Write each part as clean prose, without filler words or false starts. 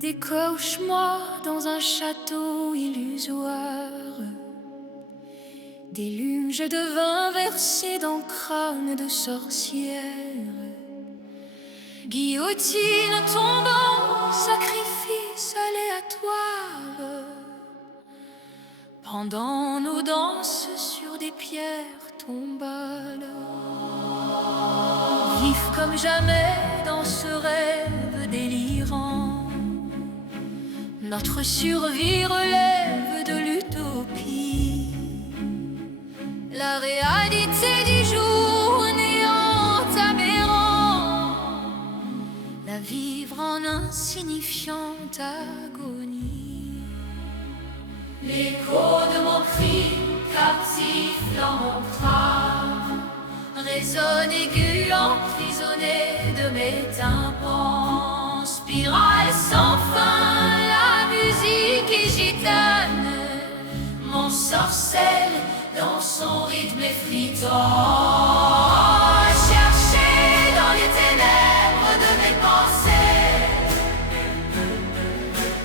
des cauchemars dans un château illusoire, des luges de vin versées dans crâne de sorcière, guillotine tombant, sacrifice aléatoire, pendant nos danses sur des pierres tombales. Vif comme jamais dans ce rêve délirant, notre survie relève de l'utopie. La réalité du jour néant aberrant, la vivre en insignifiante agonie. L'écho de mon cri captif dans mon crâne résonne aigu, emprisonné de mes tympans. Spirale sans fin, la musique est gitane, mon sorcelle dans son rythme effritant. Chercher dans les ténèbres de mes pensées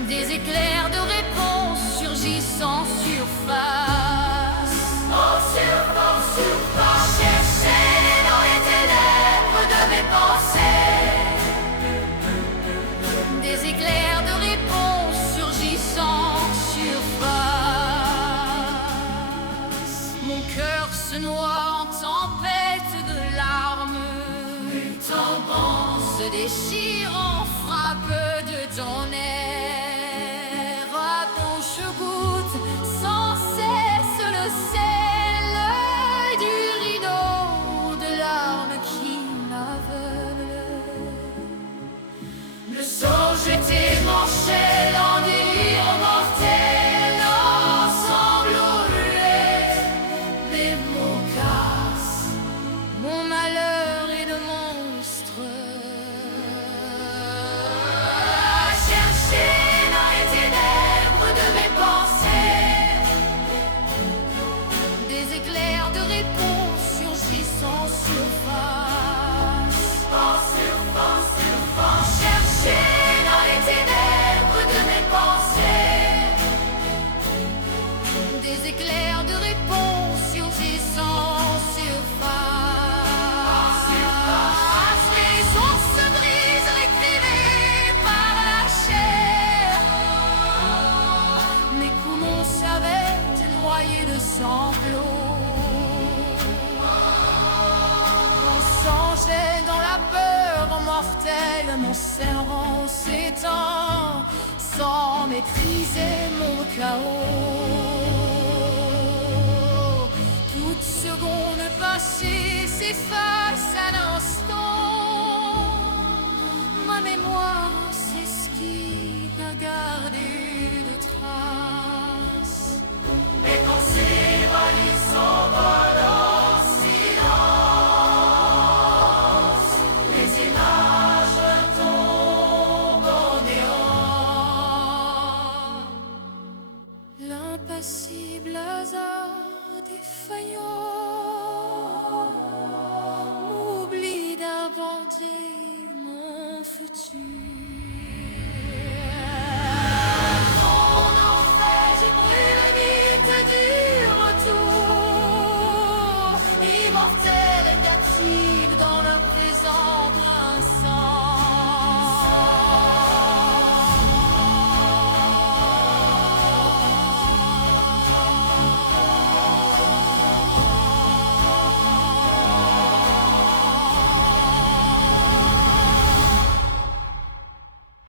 des éclairs de réponse surgissent en surface. En surface, chercher dans les ténèbres de mes pensées des éclairs de réponse surgissent en surface. Mon cœur se noie en tempête de larmes, mes tympans se déchirent en frappe de ton air. À ton je goûte sans cesse le sel du rideau de larmes qui m'aveugle. Le songe était m'enchaîne en délire mortel, ensemble au muet, mes mots cassent mon malheur et de monstre. Chercher dans les ténèbres de mes pensées des éclairs de réponse surgissent en surface. En surface, chercher dans les ténèbres de mes pensées des éclairs de réponse surgissent en surface. Les os se brisent, récrivés par la chair, mes poumons s'arrêtent noyés de sanglots. Mon sang gèle dans la peur mortelle, mon cerveau s'étend sans maîtriser mon chaos. Toute seconde passée s'efface